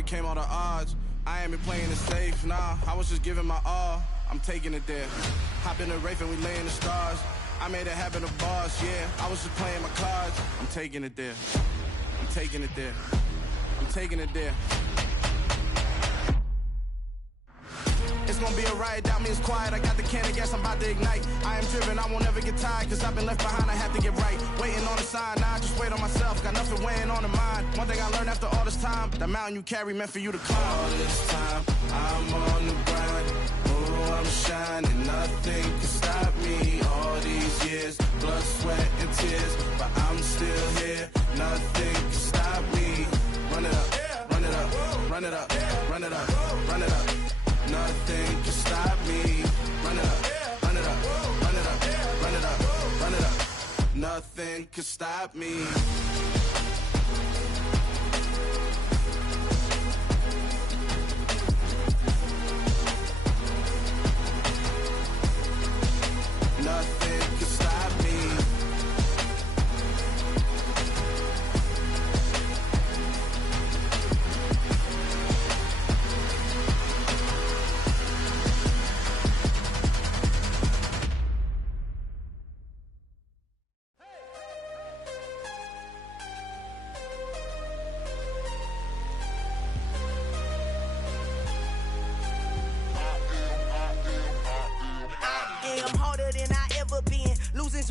overcame all the odds. I ain't been playing it safe, nah, I was just giving my all. I'm taking it there. Hop in the Wraith and we lay in the stars. I made it happen to boss, yeah. I was just playing my cards. I'm taking it there. I'm taking it there. I'm taking it there. It's gonna be a riot, doubt me it's quiet. I got the can of gas, I'm about to ignite. I am driven, I won't ever get tired, cause I've been left behind, I have to get right. Waiting on a sign, now I just wait on myself. Got nothing weighing on the mind. One thing I learned after all this time, the mountain you carry meant for you to climb. All this time, I'm on the grind. Oh, I'm shining, nothing can stop me. All these years, blood, sweat, and tears, but I'm still here. Nothing can stop me. Run it up, run it up, run it up, run it up, run it up. Nothing can stop me. Run it up, run it up, run it up, run it up, run it up. Nothing can stop me. Nothing can stop me.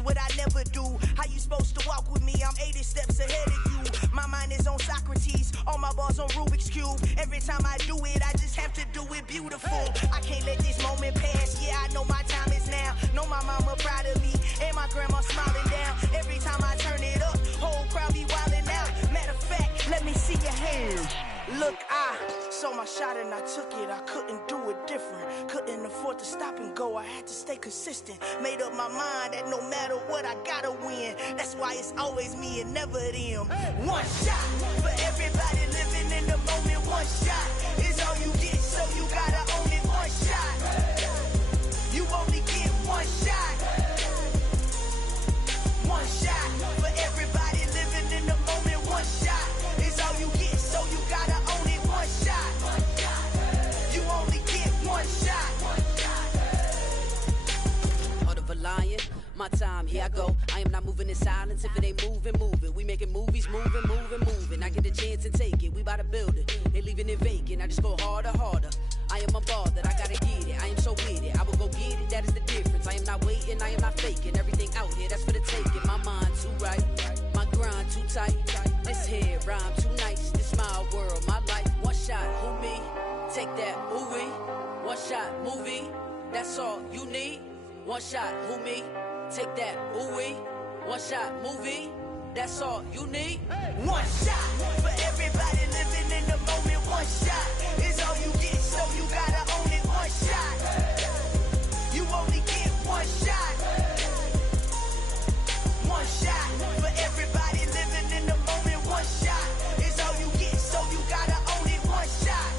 What I never do. How you supposed to walk with me? I'm 80 steps ahead of you. My mind is on Socrates, all my balls on Rubik's Cube. Every time I do it, I just have to do it beautiful. I can't let this moment pass. Yeah, I know my time is now. Know my mama proud of me, and my grandma smiling down. Every time I turn it up, whole crowd be wildin' out. Matter of fact, let me see your hands. Look, I saw my shot and I took it. I couldn't do it different. Couldn't afford to stop and go. I had to stay consistent. Made up my mind that no matter what, I gotta win. That's why it's always me and never them. One shot for everybody living in the moment. One shot is all you get, so you gotta own it. One shot. You only get one shot. One shot for everybody living in the moment. One shot is all you get, so you gotta own it. One shot. You only get one shot. Heart of a lion, my time, here I go. I am not moving in silence. If it ain't moving, moving. We making movies, moving, moving, moving. I get a chance and take it. We bout to build it. They leaving it vacant. I just go harder, harder. I am unbothered, I gotta get it. I am so with it. I will go get it, that is the difference. I am not waiting, I am not faking. Everything out here, that's for the taking. My mind too right, my grind too tight. This here rhyme too nice. This my world, my life. One shot, who me? Take that, ooh-wee. One shot, movie. That's all you need. One shot, who me? Take that, ooh-wee. One shot, movie. That's all you need. One shot for everybody living in the moment. One shot is all you get, so you gotta own it. One shot. You only get one shot. One shot for everybody living in the moment. One shot is all you get, so you gotta own it. One shot.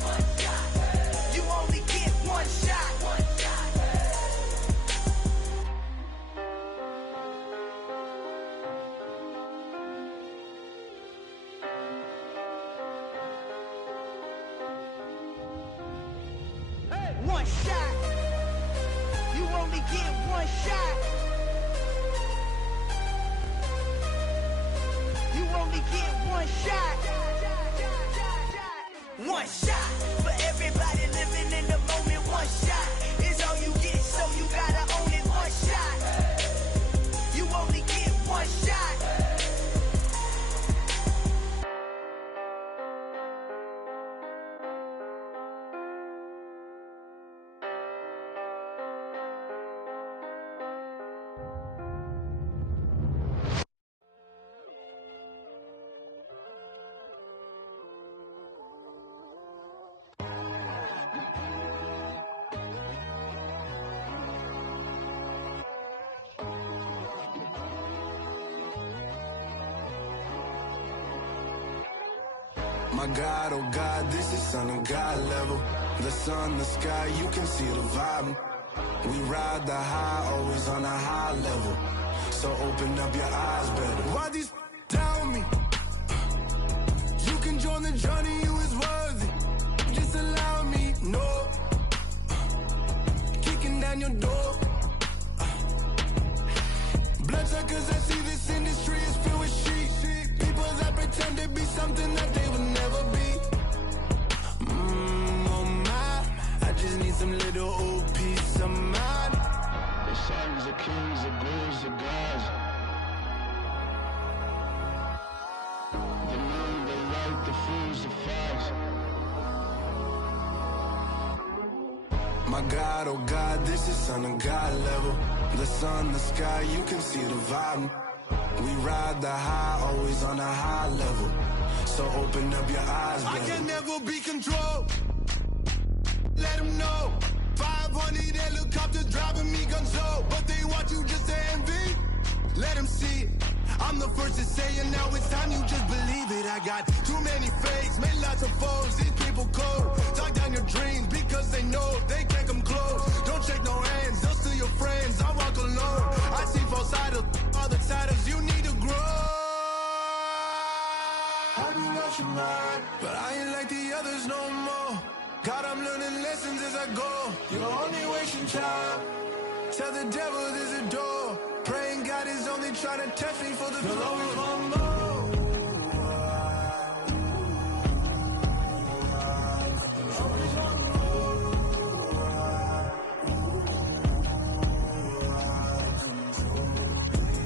You only get one shot. One shot. You only get one shot. You only get one shot. One shot for everybody living in the moment. One shot is all you get, so you gotta own it. One shot. You only get one shot. My God, oh God, this is Son of God level. The sun, the sky, you can see the vibe. We ride the high, always on a high level. So open up your eyes better. Why these tell me? You can join the journey, you is worthy. down your door. Bloodsuckers, I see this industry is filled with sheep. People that pretend to be something that they would never be. Oh my, I just need some little old peace of mind. The songs of kings, the bulls, the gods. The moon, the light, the fools, the facts. My God, oh God, this is son of God level. The sun, the sky, you can see the vibe. We ride the high, always on a high level. So open up your eyes, baby. I can never be controlled. Let them know. 500 helicopters driving me gonzo. But they want you just to envy. Let them see it. I'm the first to say it, now it's time you just believe it. I got too many fakes, made lots of foes. These people cold. Talk down your dreams because they know they can't come close. Don't shake no hands, they'll steal your friends. I walk alone. I see false idols, other titles. You need to grow. I be lost your mind, but I ain't like the others no more. God, I'm learning lessons as I go. You're only wasting time. Tell the devil there's a door. Praying God is only trying to test me for the glory.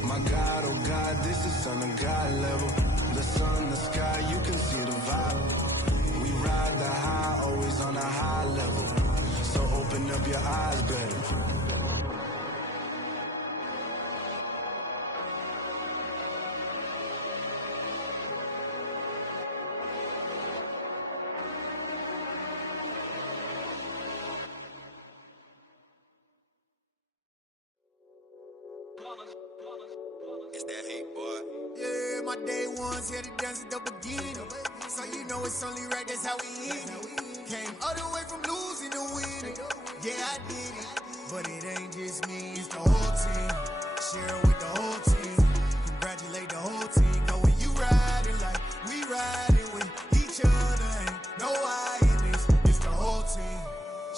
My God, oh God, this is son of God level. The sun, the sky, you can see the vibe. We ride the high, always on a high level. So open up your eyes, better. It's that heat, boy. Yeah, my day ones here to dance at the beginning. So you know it's only right, that's how we end it. Came all the way from losing to winning. Yeah, I did it. But it ain't just me, it's the whole team. Share it with the whole team. Congratulate the whole team. Cause when you riding like we riding with each other, ain't no I in this. It's the whole team.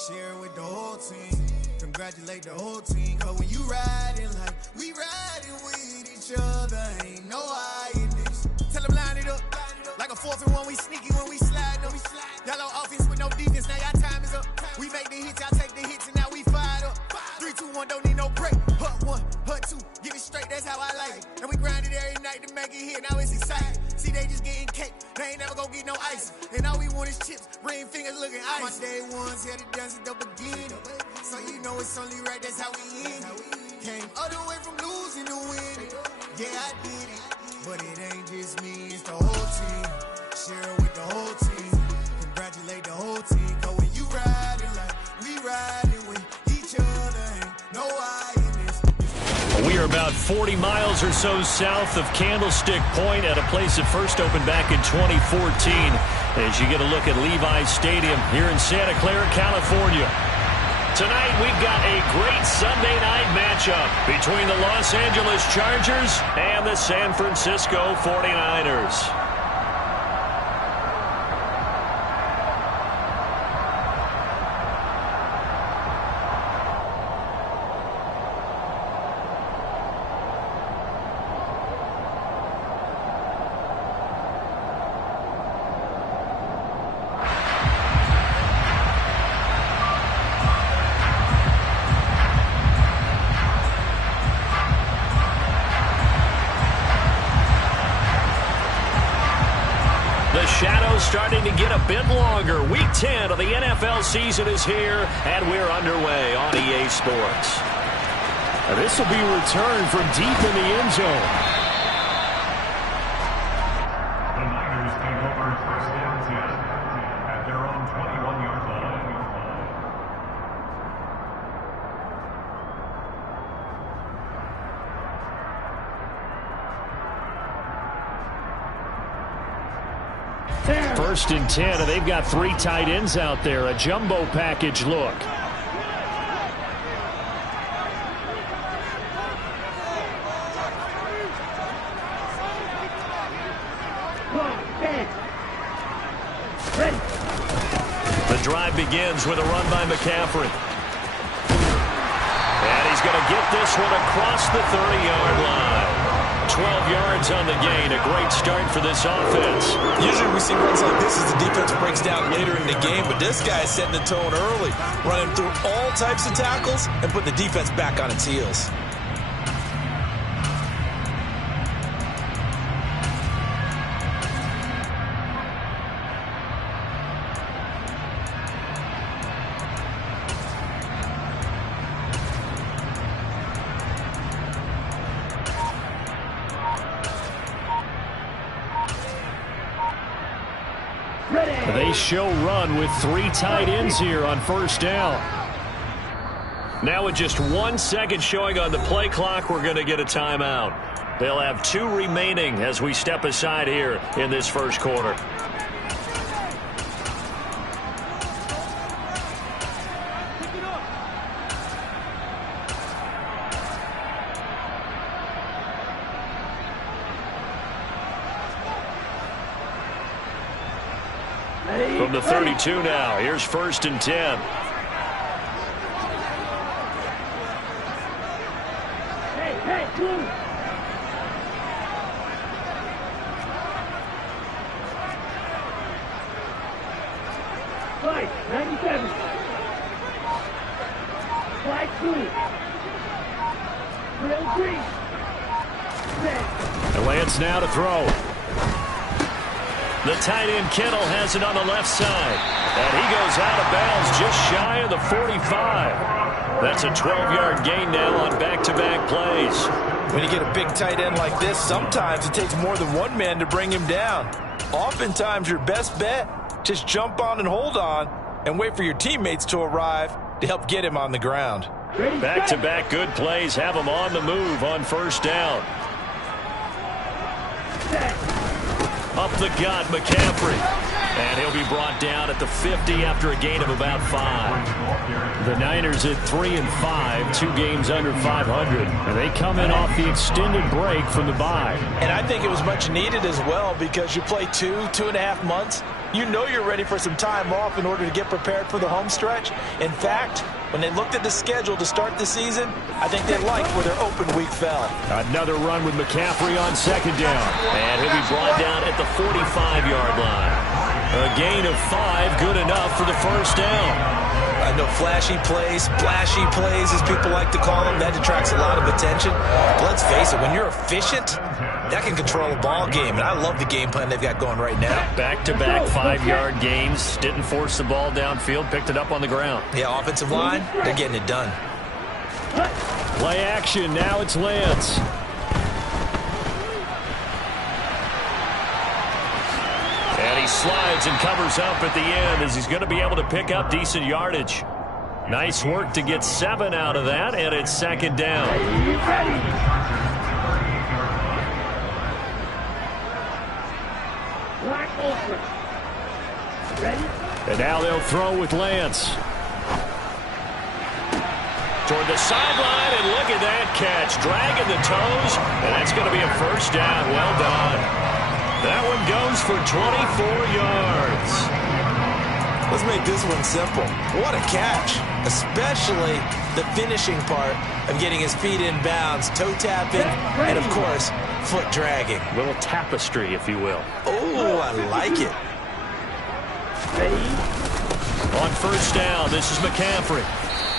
Share it with the whole team. Congratulate the whole team. Cause when you riding like we riding with each other, ain't no I in this. Tell them line it up. Like a 4th and 1, we sneaky when we slide them. Y'all on offense with no defense, now y'all time is up. We make the hits, y'all take the hits, and now we fired up. 3, 2, 1, don't need no break. Hut 1, hut 2, get it straight, that's how I like it. And we grind it every night to make it hit, now it's exciting. See, they just getting cake, they ain't never gonna get no ice. And all we want is chips, ring fingers looking ice. My day ones here to dance at the beginning. So you know it's only right, that's how we end it. Came all the way from losing to winning. Yeah, I did it. But it ain't just me, it's the whole team. Share it with the whole team. Congratulate the whole team. Cause when you riding like we riding with each other, ain't no I in this. We are about 40 miles or so south of Candlestick Point at a place that first opened back in 2014. As you get a look at Levi's Stadium here in Santa Clara, California. Tonight, we've got a great Sunday night matchup between the Los Angeles Chargers and the San Francisco 49ers. Starting to get a bit longer. Week 10 of the NFL season is here, and we're underway on EA Sports. And this will be returned from deep in the end zone. The Niners take over first and 10 at their own 21-yard line. First and 10, and they've got 3 tight ends out there. A jumbo package look. The drive begins with a run by McCaffrey. he's going to get this one across the 30-yard line. 12 yards on the gain. A great start for this offense. Usually we see runs like this as the defense breaks down later in the game, but this guy is setting the tone early, running through all types of tackles and putting the defense back on its heels. They show run with 3 tight ends here on first down. Now with just 1 second showing on the play clock, we're going to get a timeout. They'll have 2 remaining as we step aside here in this first quarter. From the 32 now, here's 1st and 10. Flight 97. Flight 2. Drill 3. And Lance now to throw. The tight end Kittle has it on the left side. And he goes out of bounds just shy of the 45. That's a 12-yard gain now on back-to-back plays. When you get a big tight end like this, sometimes it takes more than one man to bring him down. Oftentimes your best bet, just jump on and hold on and wait for your teammates to arrive to help get him on the ground. Back-to-back good plays have him on the move on first down. Up the gut, McCaffrey. And he'll be brought down at the 50 after a gain of about 5. The Niners at 3-5, 2 games under 500. And they come in off the extended break from the bye. And I think it was much needed as well because you play 2.5 months. You know you're ready for some time off in order to get prepared for the home stretch. In fact, when they looked at the schedule to start the season, I think they liked where their open week fell. Another run with McCaffrey on second down. And he'll be brought down at the 45-yard line. A gain of 5, good enough for the first down. I know flashy plays, splashy plays, as people like to call them, that detracts a lot of attention. But let's face it, when you're efficient, that can control a ball game. And I love the game plan they've got going right now. Back-to-back 5-yard gains. Didn't force the ball downfield, picked it up on the ground. Yeah, offensive line, they're getting it done. Play action, now it's Lance. And he slides and covers up at the end as he's going to be able to pick up decent yardage. Nice work to get 7 out of that, and it's second down. And now they'll throw with Lance. Toward the sideline, and look at that catch. Dragging the toes, and that's going to be a first down. Well done. That one goes for 24 yards. Let's make this one simple. What a catch, especially the finishing part of getting his feet in bounds, toe tapping, and, of course, foot dragging. A little tapestry, if you will. Oh, I like it. On first down, this is McCaffrey.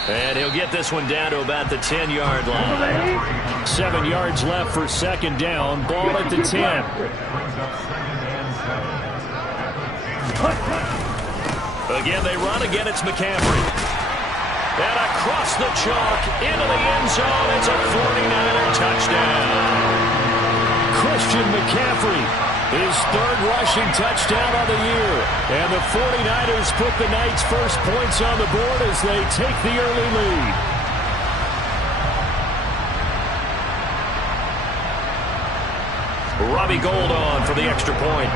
And he'll get this one down to about the 10-yard line. 7 yards left for second down. Ball at the 10. Again, they run. Again, it's McCaffrey. And across the chalk, into the end zone. It's a 49er touchdown. Christian McCaffrey, his 3rd rushing touchdown of the year. And the 49ers put the Knights' first points on the board as they take the early lead. Robbie Gould on for the extra point.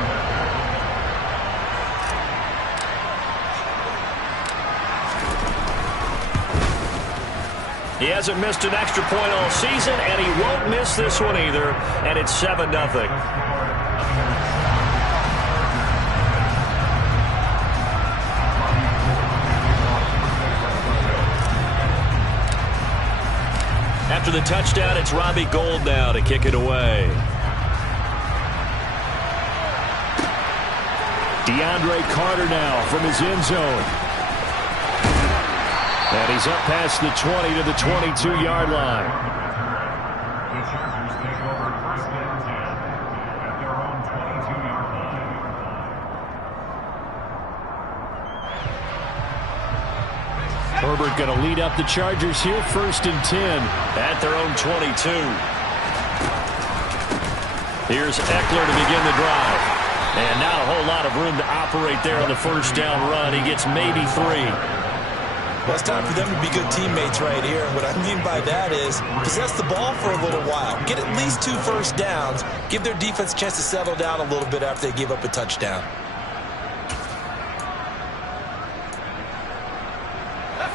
He hasn't missed an extra point all season, and he won't miss this one either. And it's 7-0. after the touchdown, it's Robbie Gould now to kick it away. DeAndre Carter now from his end zone. And he's up past the 20 to the 22-yard line. The Chargers take over first and 10 at their own 22-yard line. Herbert going to lead up the Chargers here, first and 10 at their own 22. Here's Eckler to begin the drive. And not a whole lot of room to operate there on the first down run. He gets maybe 3. Well, it's time for them to be good teammates right here. And what I mean by that is possess the ball for a little while. Get at least 2 first downs. Give their defense a chance to settle down a little bit after they give up a touchdown.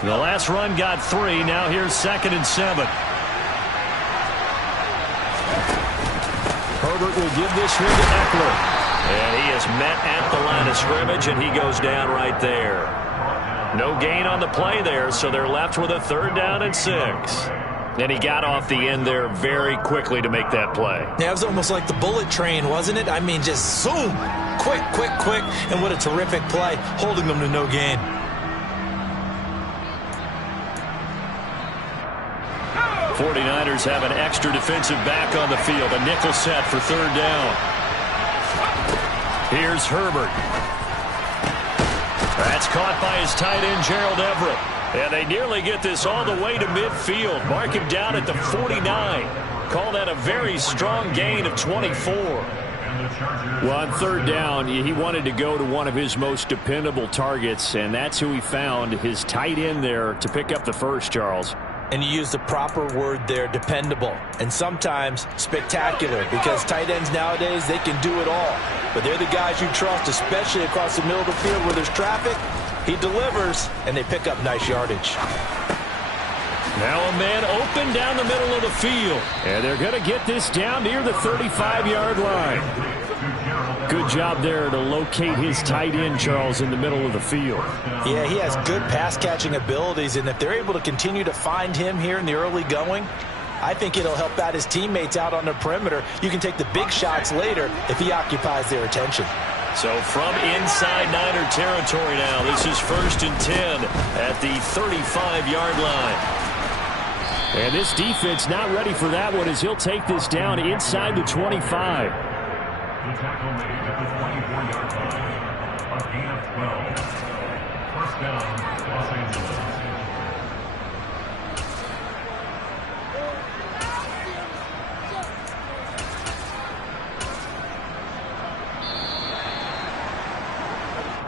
The last run got 3. Now here's 2nd and 7. Herbert will give this one to Eckler. And he is met at the line of scrimmage, and he goes down right there. No gain on the play there, so they're left with a 3rd down and 6. And he got off the end there very quickly to make that play. Yeah, it was almost like the bullet train, wasn't it? I mean, just zoom, quick, quick, quick, and what a terrific play, holding them to no gain. The 49ers have an extra defensive back on the field, a nickel set for 3rd down. Here's Herbert. That's caught by his tight end, Gerald Everett. And they nearly get this all the way to midfield. Mark him down at the 49. Call that a very strong gain of 24. Well, on 3rd down, he wanted to go to one of his most dependable targets, and that's who he found, his tight end there, to pick up the first, Charles. And you use the proper word there, dependable, and sometimes spectacular, because tight ends nowadays, they can do it all. But they're the guys you trust, especially across the middle of the field where there's traffic. He delivers, and they pick up nice yardage. Now a man open down the middle of the field, and they're going to get this down near the 35-yard line. Good job there to locate his tight end, Charles, in the middle of the field. Yeah, he has good pass-catching abilities, and if they're able to continue to find him here in the early going, I think it'll help out his teammates out on the perimeter. You can take the big shots later if he occupies their attention. So from inside Niner territory now, this is 1st and 10 at the 35-yard line. And this defense not ready for that one as he'll take this down inside the 25. The tackle made at the 24-yard line. A gain of 12. First down, Los Angeles.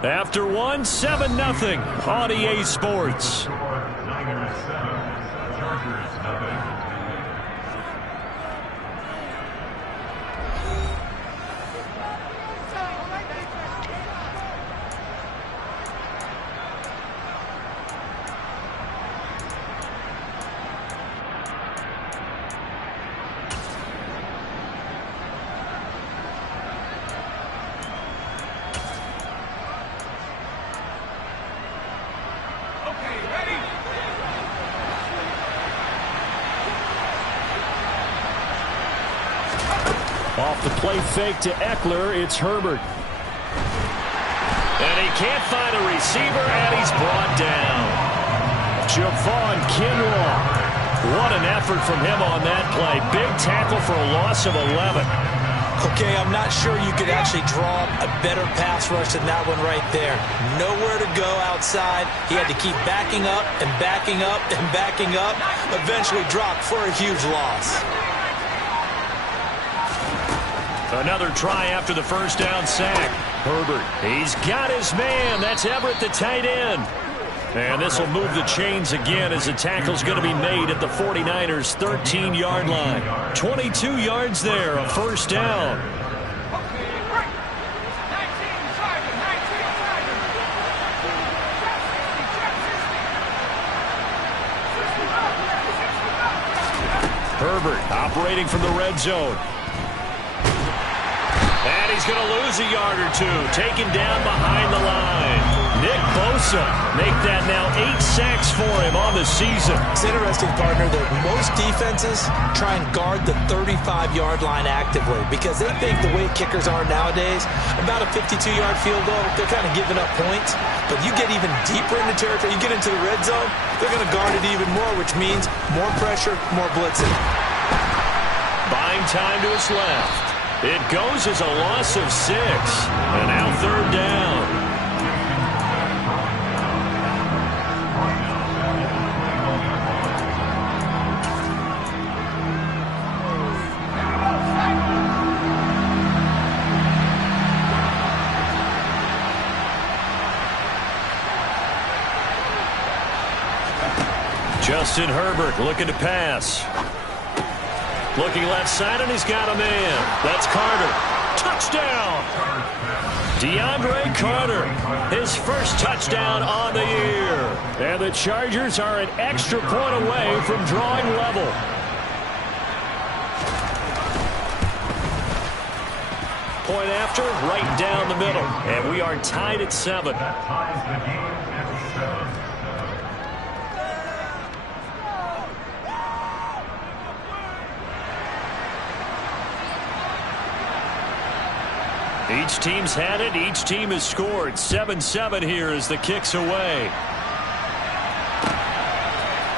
After one, 7-0 on EA Sports. Niners 7, Chargers 0. Off the play fake to Eckler, it's Herbert. And he can't find a receiver, and he's brought down. Javon Kinlaw. What an effort from him on that play. Big tackle for a loss of 11. Okay, I'm not sure you could actually draw a better pass rush than that one right there. Nowhere to go outside. He had to keep backing up and backing up and backing up. Eventually dropped for a huge loss. Another try after the first down sack. Herbert, he's got his man. That's Everett, the tight end. And this will move the chains again as the tackle's going to be made at the 49ers' 13-yard line. 22 yards there, a first down. Herbert operating from the red zone. And he's going to lose a yard or two, taken down behind the line. Nick Bosa make that now 8 sacks for him on the season. It's interesting, partner, that most defenses try and guard the 35-yard line actively because they think the way kickers are nowadays, about a 52-yard field goal, they're kind of giving up points. But you get even deeper into territory, you get into the red zone, they're going to guard it even more, which means more pressure, more blitzing. Buying time to his left. It goes as a loss of 6. And now 3rd down. Justin Herbert looking to pass. Looking left side, and he's got a man. That's Carter. Touchdown! DeAndre Carter, his first touchdown on the year. And the Chargers are an extra point away from drawing level. Point after, right down the middle. And we are tied at 7. That ties the game at 7. Each team's had it. Each team has scored. 7-7 here as the kick's away.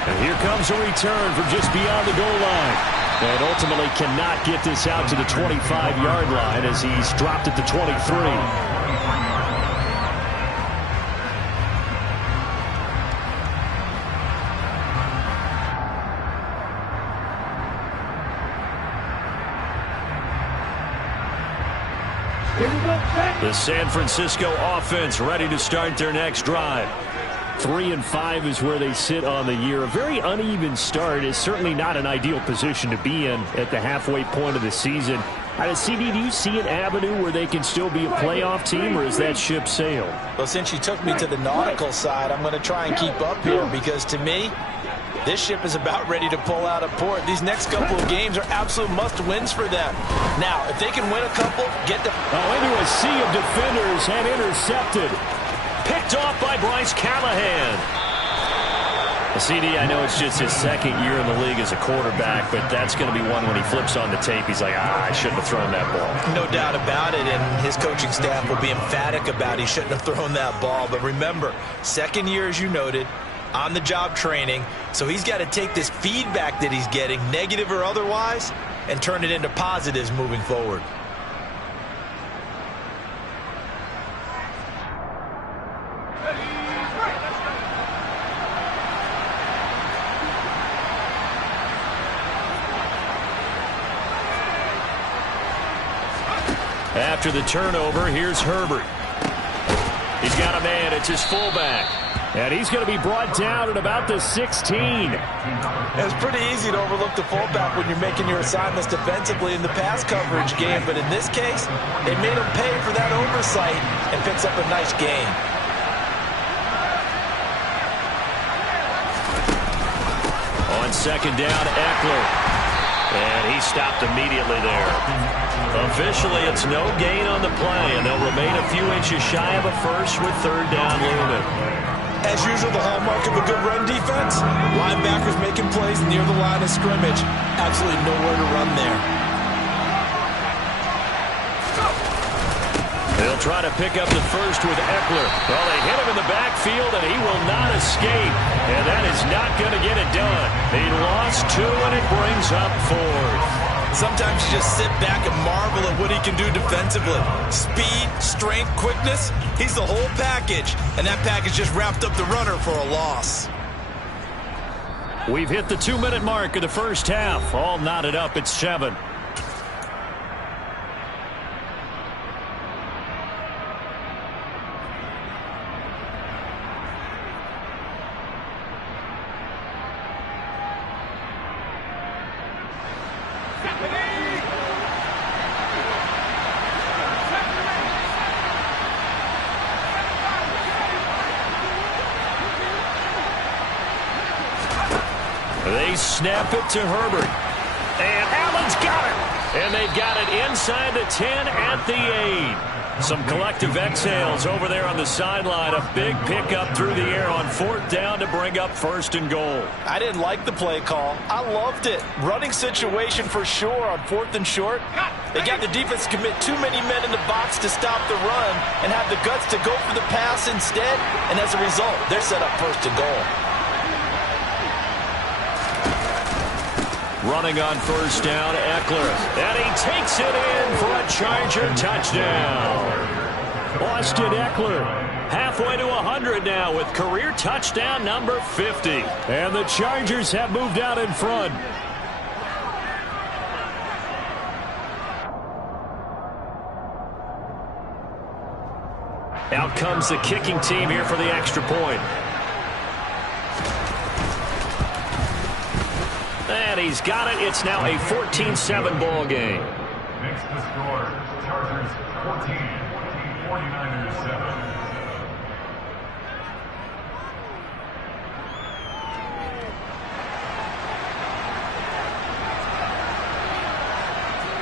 And here comes a return from just beyond the goal line. And ultimately cannot get this out to the 25-yard line as he's dropped at the 23. The San Francisco offense ready to start their next drive. 3-5 is where they sit on the year. A very uneven start is certainly not an ideal position to be in at the halfway point of the season. CD, do you see an avenue where they can still be a playoff team, or is that ship sailed? Well, since you took me to the nautical side, I'm going to try and keep up here because to me, this ship is about ready to pull out of port. These next couple of games are absolute must-wins for them. Now, if they can win a couple, get the... into a sea of defenders and intercepted. Picked off by Bryce Callahan. CD, I know it's just his 2nd year in the league as a quarterback, but that's going to be one when he flips on the tape. He's like, I shouldn't have thrown that ball. No doubt about it, and his coaching staff will be emphatic about he shouldn't have thrown that ball. But remember, 2nd year, as you noted, on-the-job training, so he's got to take this feedback that he's getting, negative or otherwise, and turn it into positives moving forward. After the turnover, here's Herbert. He's got a man. It's his fullback. And he's going to be brought down at about the 16. It's pretty easy to overlook the fullback when you're making your assignments defensively in the pass coverage game. But in this case, they made him pay for that oversight and picks up a nice gain. On 2nd down, Eckler. And he stopped immediately there. Officially, it's no gain on the play, and they'll remain a few inches shy of a first with 3rd down looming. As usual, the hallmark of a good run defense, linebackers making plays near the line of scrimmage. Absolutely nowhere to run there. They'll try to pick up the first with Eckler. Well, they hit him in the backfield, and he will not escape. And that is not going to get it done. He lost 2, and it brings up 4th. Sometimes you just sit back and marvel at what he can do defensively. Speed, strength, quickness, he's the whole package. And that package just wrapped up the runner for a loss. We've hit the 2-minute mark of the first half. All knotted up at 7. They snap it to Herbert. And Allen's got it. And they've got it inside the 10 at the 8. Some collective exhales over there on the sideline. A big pickup through the air on 4th down to bring up 1st and goal. I didn't like the play call. I loved it. Running situation for sure on 4th and short. They got the defense to commit too many men in the box to stop the run and have the guts to go for the pass instead. And as a result, they're set up 1st and goal. Running on 1st down, Eckler. And he takes it in for a Charger touchdown. Austin Eckler halfway to 100 now with career touchdown number 50. And the Chargers have moved out in front. Out comes the kicking team here for the extra point. And he's got it. It's now a 14-7 ball game. Next to score, Chargers 14, 49ers 7.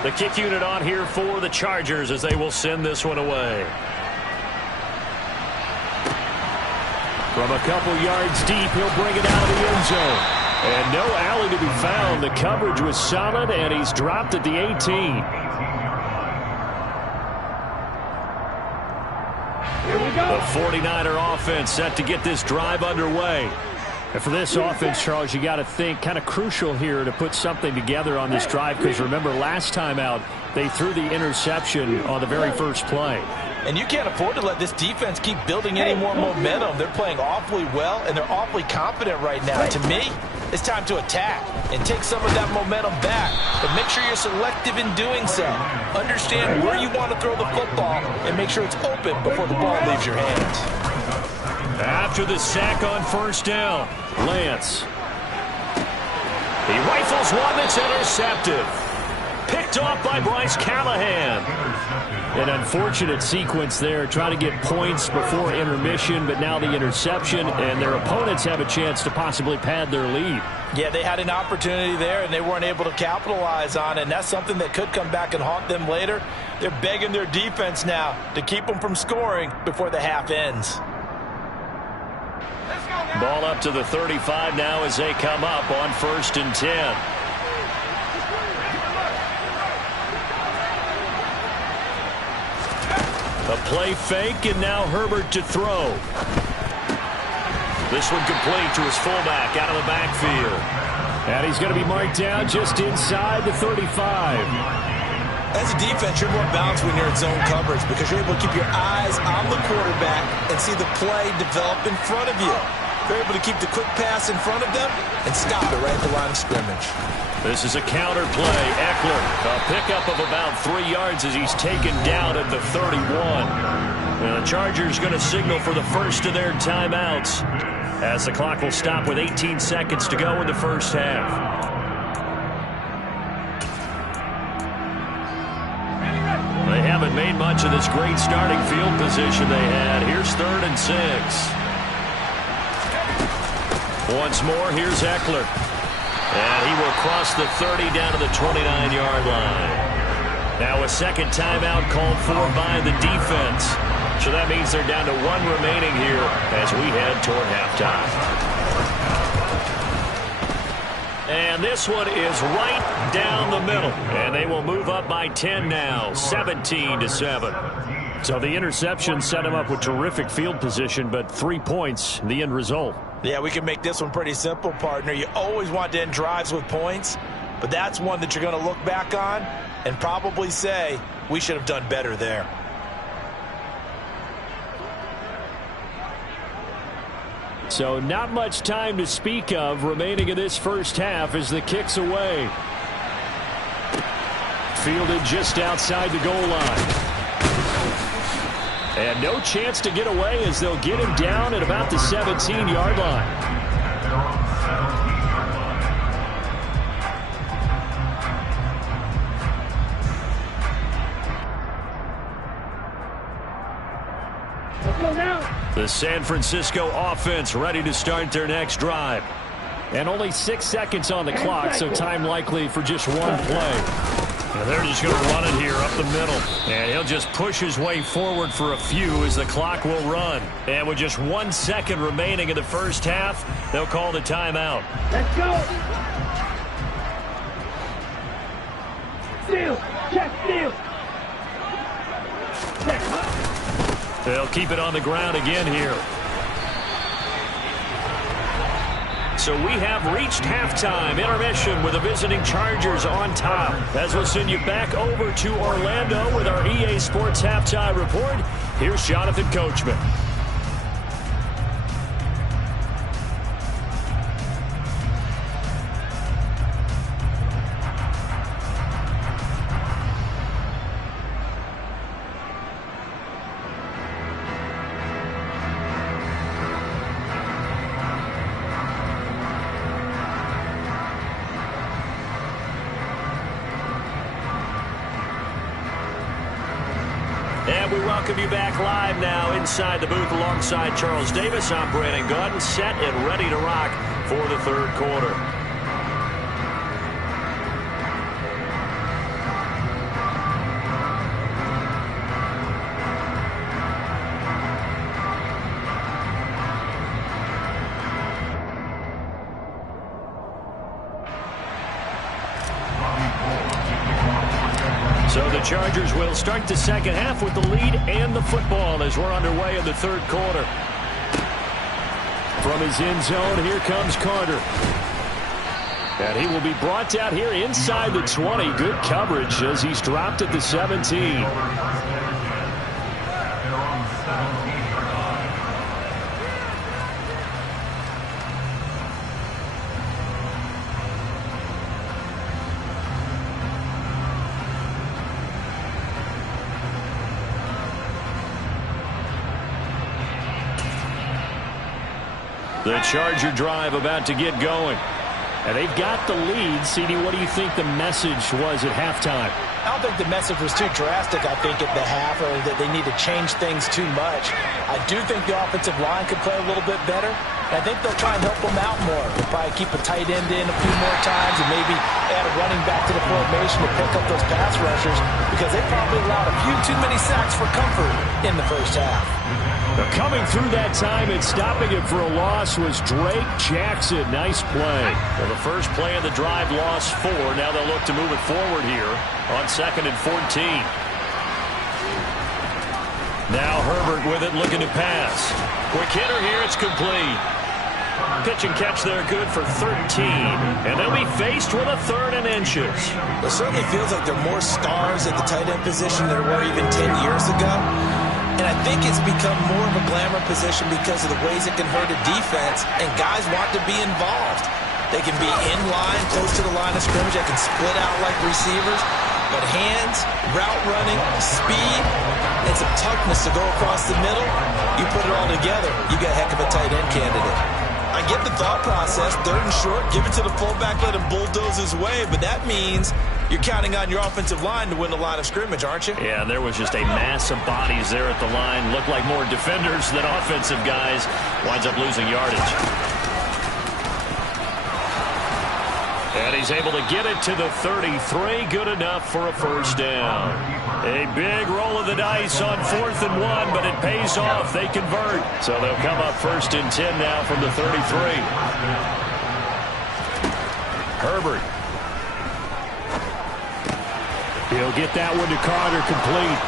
The kick unit on here for the Chargers as they will send this one away. From a couple yards deep, he'll bring it out of the end zone. And no alley to be found. The coverage was solid, and he's dropped at the 18. Here we go. The 49er offense set to get this drive underway. And for this offense, Charles, you got to think kind of crucial here to put something together on this drive, because remember last time out, they threw the interception on the very first play. And you can't afford to let this defense keep building any more momentum. They're playing awfully well, and they're awfully confident right now. To me, it's time to attack and take some of that momentum back. But make sure you're selective in doing so. Understand where you want to throw the football and make sure it's open before the ball leaves your hands. After the sack on 1st down, Lance. He rifles one that's intercepted. Picked off by Bryce Callahan. An unfortunate sequence there, trying to get points before intermission, but now the interception, and their opponents have a chance to possibly pad their lead. Yeah, they had an opportunity there, and they weren't able to capitalize on it, and that's something that could come back and haunt them later. They're begging their defense now to keep them from scoring before the half ends. Ball up to the 35 now as they come up on 1st and 10. A play fake, and now Herbert to throw. This one complete to his fullback out of the backfield. And he's going to be marked down just inside the 35. As a defense, you're more balanced when you're in zone coverage because you're able to keep your eyes on the quarterback and see the play develop in front of you. You're able to keep the quick pass in front of them and stop it right at the line of scrimmage. This is a counter play. Eckler, a pickup of about 3 yards as he's taken down at the 31. And the Chargers going to signal for the first of their timeouts as the clock will stop with 18 seconds to go in the first half. They haven't made much of this great starting field position they had. Here's 3rd and 6. Once more, here's Eckler. And he will cross the 30 down to the 29-yard line. Now a second timeout called for by the defense. So that means they're down to 1 remaining here as we head toward halftime. And this one is right down the middle. And they will move up by 10 now, 17-7. So the interception set him up with terrific field position, but 3 points, the end result. Yeah, we can make this one pretty simple, partner. You always want to end drives with points, but that's one that you're going to look back on and probably say, we should have done better there. So not much time to speak of remaining in this first half as the kick's away. Fielded just outside the goal line. And no chance to get away as they'll get him down at about the 17-yard line. The San Francisco offense ready to start their next drive. And only 6 seconds on the clock, so time likely for just one play. And they're just going to run it here up the middle. And he'll just push his way forward for a few as the clock will run. And with just 1 second remaining in the first half, they'll call the timeout. Let's go. Steal. Check steal. Check. They'll keep it on the ground again here. So we have reached halftime intermission with the visiting Chargers on top. As we'll send you back over to Orlando with our EA Sports Halftime Report, here's Jonathan Coachman. And we welcome you back live now inside the booth alongside Charles Davis. I'm Brandon Gunn, set and ready to rock for the third quarter. So the Chargers will start the second half with the lead and the football as we're underway in the third quarter. From his end zone, here comes Carter. And he will be brought down here inside the 20. Good coverage as he's dropped at the 17. The Charger drive about to get going. And they've got the lead. CD, what do you think the message was at halftime? I don't think the message was too drastic, I think, at the half, or that they need to change things too much. I do think the offensive line could play a little bit better. I think they'll try and help them out more. They'll probably keep a tight end in a few more times and maybe add a running back to the formation to pick up those pass rushers because they probably allowed a few too many sacks for comfort in the first half. Coming through that time and stopping it for a loss was Drake Jackson. Nice play. Well, the first play of the drive lost 4. Now they'll look to move it forward here on 2nd and 14. Now Herbert with it, looking to pass. Quick hitter here, it's complete. Pitch and catch there, good for 13. And they'll be faced with a 3rd and inches. It certainly feels like there are more stars at the tight end position than there were even 10 years ago. And I think it's become more of a glamour position because of the ways it can hurt a defense, and guys want to be involved. They can be in line, close to the line of scrimmage. They can split out like receivers. But hands, route running, speed, and some toughness to go across the middle, you put it all together, you got a heck of a tight end candidate. I get the thought process, 3rd and short, give it to the fullback, let him bulldoze his way, but that means you're counting on your offensive line to win the line of scrimmage, aren't you? Yeah, there was just a mass of bodies there at the line. Looked like more defenders than offensive guys. Winds up losing yardage. And he's able to get it to the 33. Good enough for a first down. A big roll of the dice on 4th and 1, but it pays off. They convert. So they'll come up 1st and 10 now from the 33. Herbert. He'll get that one to Carter, complete.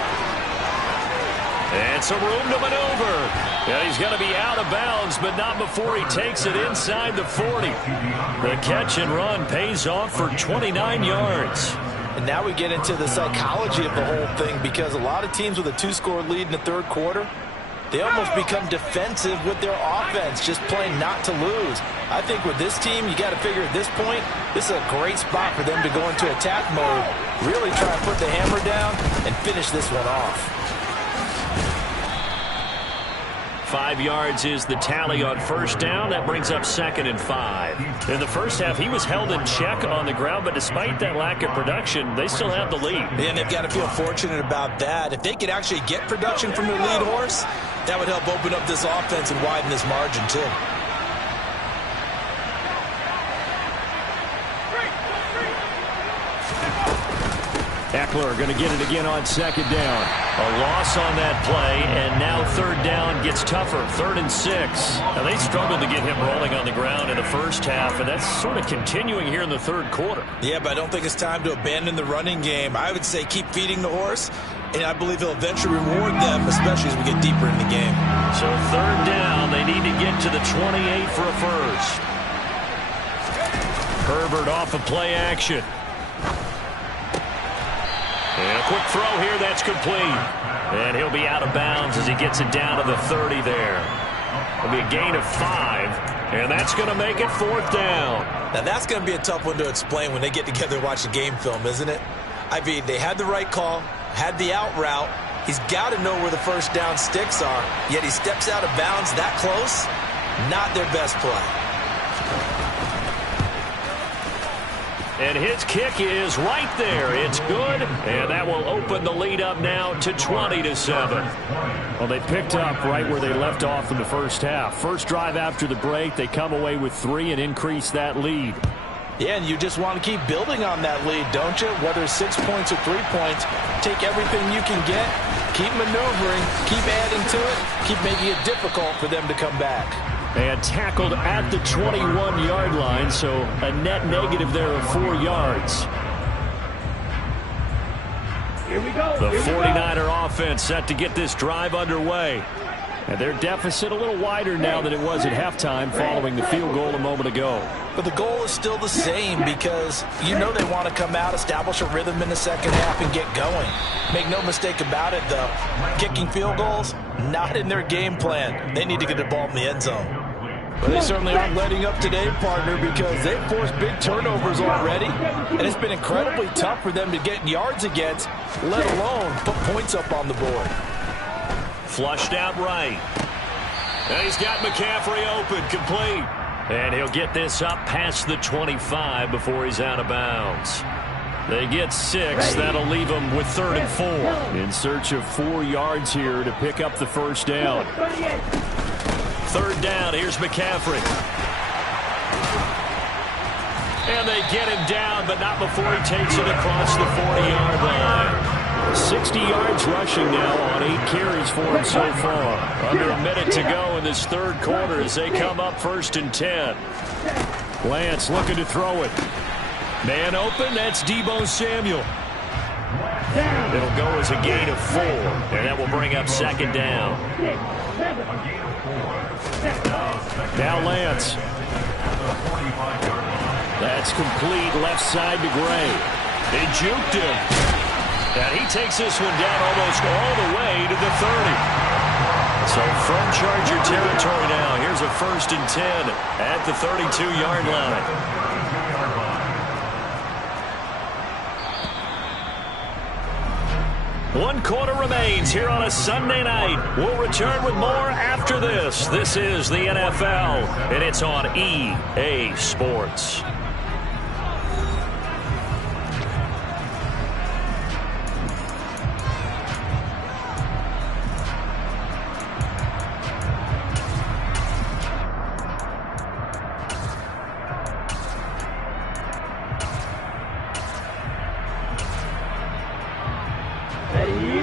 And some room to maneuver. And he's going to be out of bounds, but not before he takes it inside the 40. The catch and run pays off for 29 yards. And now we get into the psychology of the whole thing, because a lot of teams with a 2-score lead in the third quarter, they almost become defensive with their offense, just playing not to lose. I think with this team, you got to figure at this point, this is a great spot for them to go into attack mode, really try and put the hammer down and finish this one off. 5 yards is the tally on first down. That brings up 2nd and 5. In the first half, he was held in check on the ground, but despite that lack of production, they still have the lead. And they've got to feel fortunate about that. If they could actually get production from their lead horse, that would help open up this offense and widen this margin too. Eckler going to get it again on second down. A loss on that play, and now third down gets tougher. 3rd and 6. Now, they struggled to get him rolling on the ground in the first half, and that's sort of continuing here in the third quarter. Yeah, but I don't think it's time to abandon the running game. I would say keep feeding the horse, and I believe he'll eventually reward them, especially as we get deeper in the game. So third down, they need to get to the 28 for a first. Herbert off of play action. And a quick throw here, that's complete. And he'll be out of bounds as he gets it down to the 30 there. It'll be a gain of 5, and that's going to make it 4th down. Now, that's going to be a tough one to explain when they get together and watch a game film, isn't it? I mean, they had the right call, had the out route. He's got to know where the first down sticks are, yet he steps out of bounds that close. Not their best play. And his kick is right there. It's good, and that will open the lead up now to 20-7. Well, they picked up right where they left off in the first half. First drive after the break, they come away with 3 and increase that lead. Yeah, and you just want to keep building on that lead, don't you? Whether it's 6 points or 3 points, take everything you can get, keep maneuvering, keep adding to it, keep making it difficult for them to come back. And tackled at the 21-yard line, so a net negative there of 4 yards. Here we go. The 49er offense set to get this drive underway. And their deficit a little wider now than it was at halftime following the field goal a moment ago. But the goal is still the same because you know they want to come out, establish a rhythm in the second half, and get going. Make no mistake about it, though. Kicking field goals, not in their game plan. They need to get the ball in the end zone. But they certainly aren't letting up today, partner, because they've forced big turnovers already, and it's been incredibly tough for them to get yards against, let alone put points up on the board. Flushed out right. And he's got McCaffrey open, complete. And he'll get this up past the 25 before he's out of bounds. They get 6. That'll leave them with 3rd and 4. In search of 4 yards here to pick up the first down. 3rd down, here's McCaffrey. And they get him down, but not before he takes it across the 40-yard line. 60 yards rushing now on 8 carries for him so far. Under a minute to go in this third quarter as they come up 1st and 10. Lance looking to throw it. Man open, that's Deebo Samuel. It'll go as a gain of 4, and that will bring up 2nd down. Now Lance. That's complete left side to Gray. They juked him. And he takes this one down almost all the way to the 30. So from Charger territory now, here's a 1st and 10 at the 32-yard line. One quarter remains here on a Sunday night. We'll return with more after this. This is the NFL, and it's on EA Sports.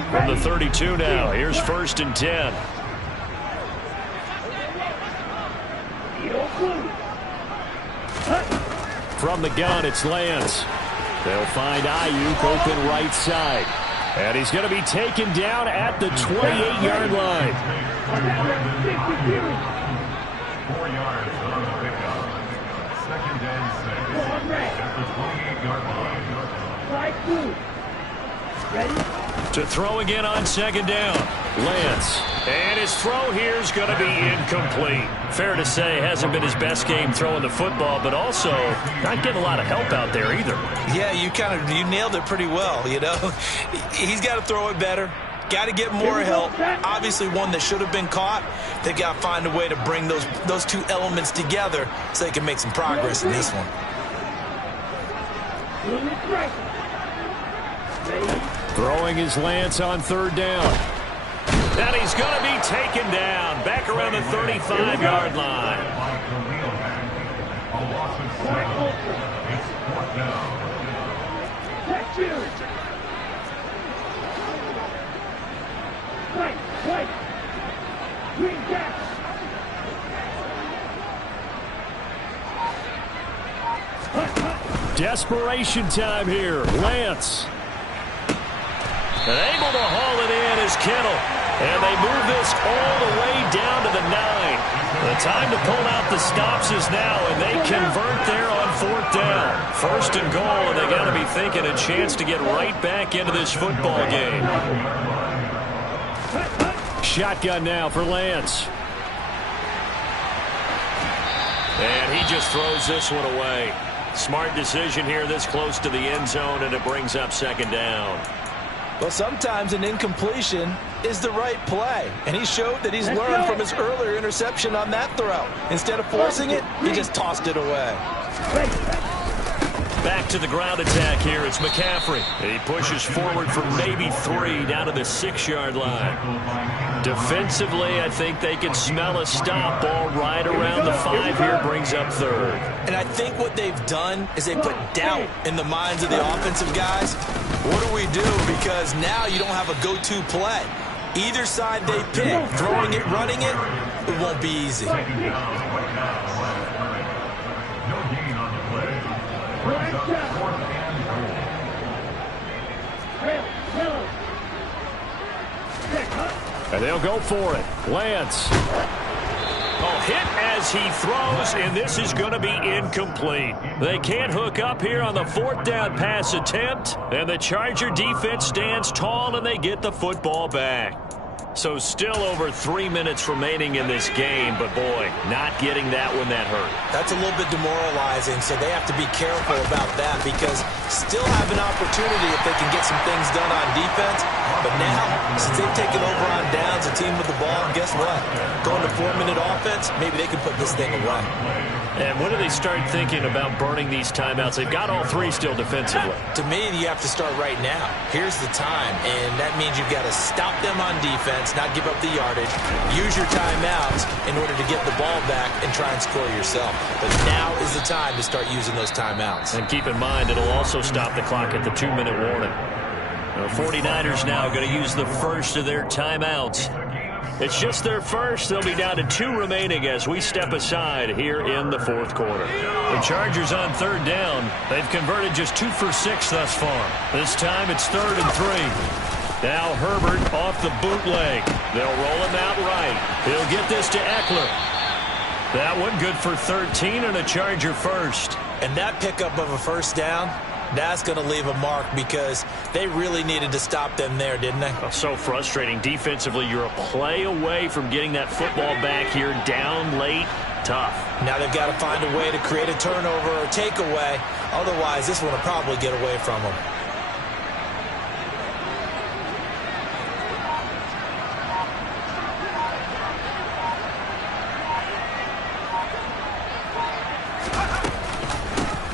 From the 32 now, here's 1st and 10. From the gun, it's Lance. They'll find Ayuk open right side. And he's going to be taken down at the 28-yard line. 4 yards on the pickup. 2nd and 6 at the 28-yard line. Ready? To throw again on 2nd down. Lance. And his throw here is going to be incomplete. Fair to say, hasn't been his best game throwing the football, but also not getting a lot of help out there either. Yeah, you nailed it pretty well, you know. He's got to throw it better. Got to get more help. Obviously one that should have been caught. They got to find a way to bring those two elements together so they can make some progress in this one. Throwing his Lance on 3rd down. And he's going to be taken down back around the 35-yard line. A loss of 7. It's 4th down. White. Green Jack. Desperation time here. Lance. And able to haul it in is Kittle. And they move this all the way down to the 9. The time to pull out the stops is now, and they convert there on 4th down. 1st and goal, and they got to be thinking a chance to get right back into this football game. Shotgun now for Lance. And he just throws this one away. Smart decision here this close to the end zone, and it brings up 2nd down. Well, sometimes an incompletion is the right play, and he showed that he's learned from his earlier interception on that throw. Instead of forcing it, he just tossed it away. Back to the ground attack here. It's McCaffrey. He pushes forward for maybe 3 down to the 6-yard line. Defensively, I think they can smell a stop. Ball right around the 5 here, brings up 3rd. And I think what they've done is they put doubt in the minds of the offensive guys. What do we do? Because now you don't have a go-to play. Either side they pick, throwing it, running it, it won't be easy. And they'll go for it. Lance. Oh, hit as he throws, and this is going to be incomplete. They can't hook up here on the 4th down pass attempt, and the Charger defense stands tall, and they get the football back. So still over 3 minutes remaining in this game, but boy, not getting that one that hurt. That's a little bit demoralizing, so they have to be careful about that because still have an opportunity if they can get some things done on defense. But now, since they've taken over on downs, a team with the ball, guess what? Going to 4-minute offense, maybe they can put this thing away. And when do they start thinking about burning these timeouts? They've got all 3 still defensively. To me, you have to start right now. Here's the time, and that means you've got to stop them on defense, not give up the yardage, use your timeouts in order to get the ball back and try and score yourself. But now is the time to start using those timeouts. And keep in mind, it'll also stop the clock at the 2-minute warning. The 49ers now going to use the first of their timeouts. It's just their first. They'll be down to 2 remaining as we step aside here in the 4th quarter. The Chargers on 3rd down. They've converted just 2 for 6 thus far. This time it's 3rd and 3. Now Herbert off the bootleg. They'll roll him out right. He'll get this to Eckler. That one good for 13 and a Charger first. And that pickup of a 1st down, that's going to leave a mark because they really needed to stop them there, didn't they? Oh, so frustrating. Defensively, you're a play away from getting that football back here down late. Tough. Now they've got to find a way to create a turnover or takeaway. Otherwise, this one will probably get away from them.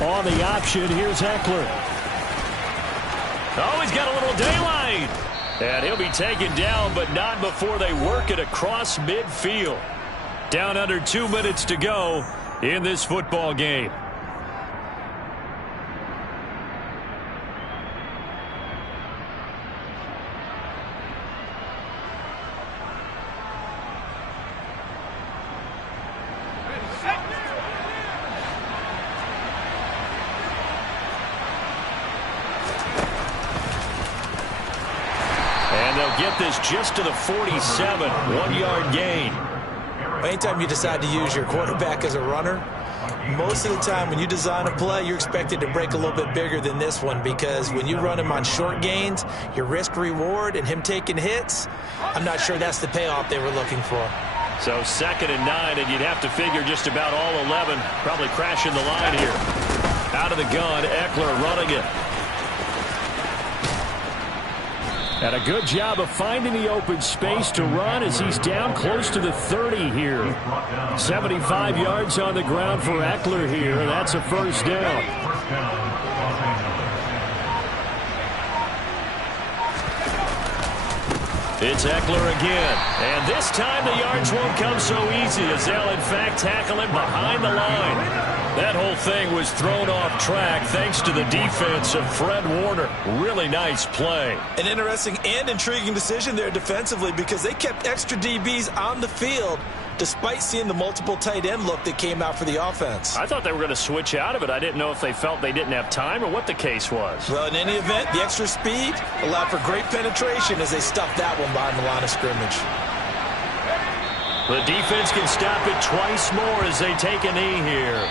On the option, here's Eckler. Oh, he's got a little daylight. And he'll be taken down, but not before they work it across midfield. Down under 2 minutes to go in this football game. Get this just to the 47, 1-yard gain. Anytime you decide to use your quarterback as a runner, most of the time when you design a play, you're expected to break a little bit bigger than this one because when you run him on short gains, your risk-reward and him taking hits, I'm not sure that's the payoff they were looking for. So 2nd and 9, and you'd have to figure just about all 11 probably crashing the line here. Out of the gun, Eckler running it. And a good job of finding the open space to run as he's down close to the 30 here. 75 yards on the ground for Eckler here. That's a 1st down. It's Eckler again. And this time the yards won't come so easy as they'll, in fact, tackle him behind the line. That whole thing was thrown off track thanks to the defense of Fred Warner. Really nice play. An interesting and intriguing decision there defensively because they kept extra DBs on the field despite seeing the multiple tight end look that came out for the offense. I thought they were going to switch out of it. I didn't know if they felt they didn't have time or what the case was. Well, in any event, the extra speed allowed for great penetration as they stuffed that one behind the line of scrimmage. The defense can stop it twice more as they take a knee here.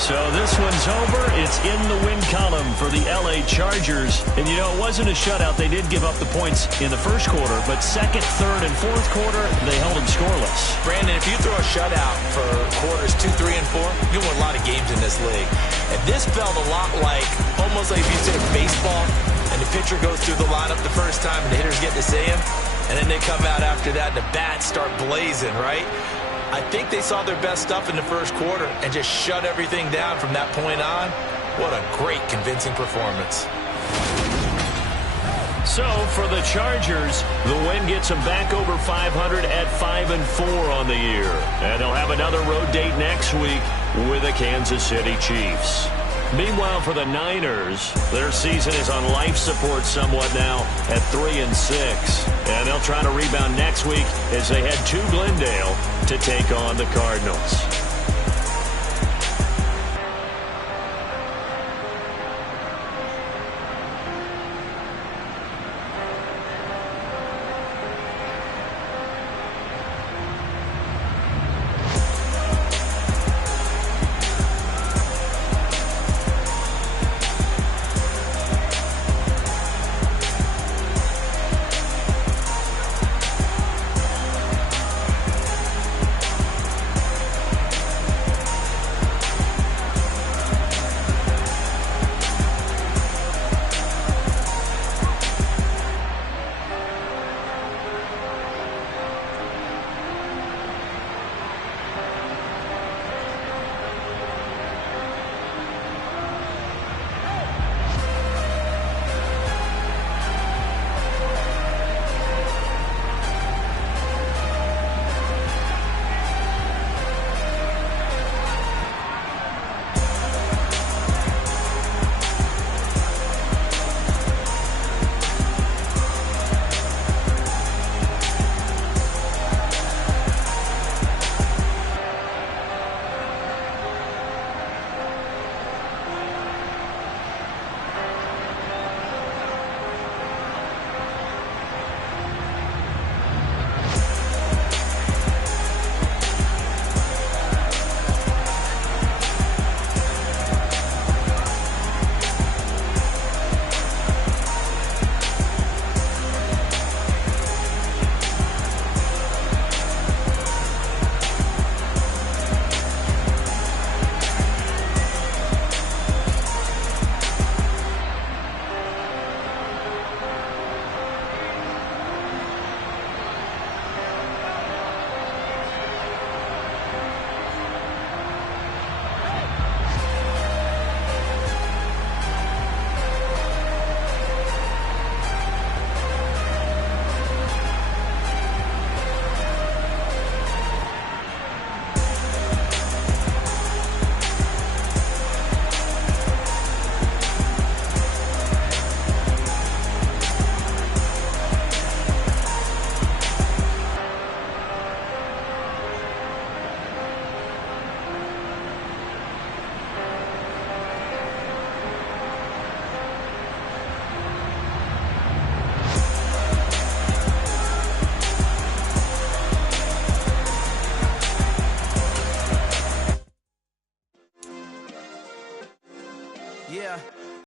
So this one's over. It's in the win column for the LA Chargers. And, you know, it wasn't a shutout. They did give up the points in the first quarter, but second, third, and fourth quarter, they held them scoreless. Brandon, if you throw a shutout for quarters 2, 3, and 4, you win a lot of games in this league. And this felt a lot like, almost like if you said baseball, and the pitcher goes through the lineup the first time, and the hitters get to see him, and then they come out after that, and the bats start blazing, right? I think they saw their best stuff in the first quarter and just shut everything down from that point on. What a great, convincing performance. So for the Chargers, the win gets them back over 500 at 5-4 on the year. And they'll have another road date next week with the Kansas City Chiefs. Meanwhile, for the Niners, their season is on life support somewhat now at 3-6. And they'll try to rebound next week as they head to Glendale to take on the Cardinals. Yeah.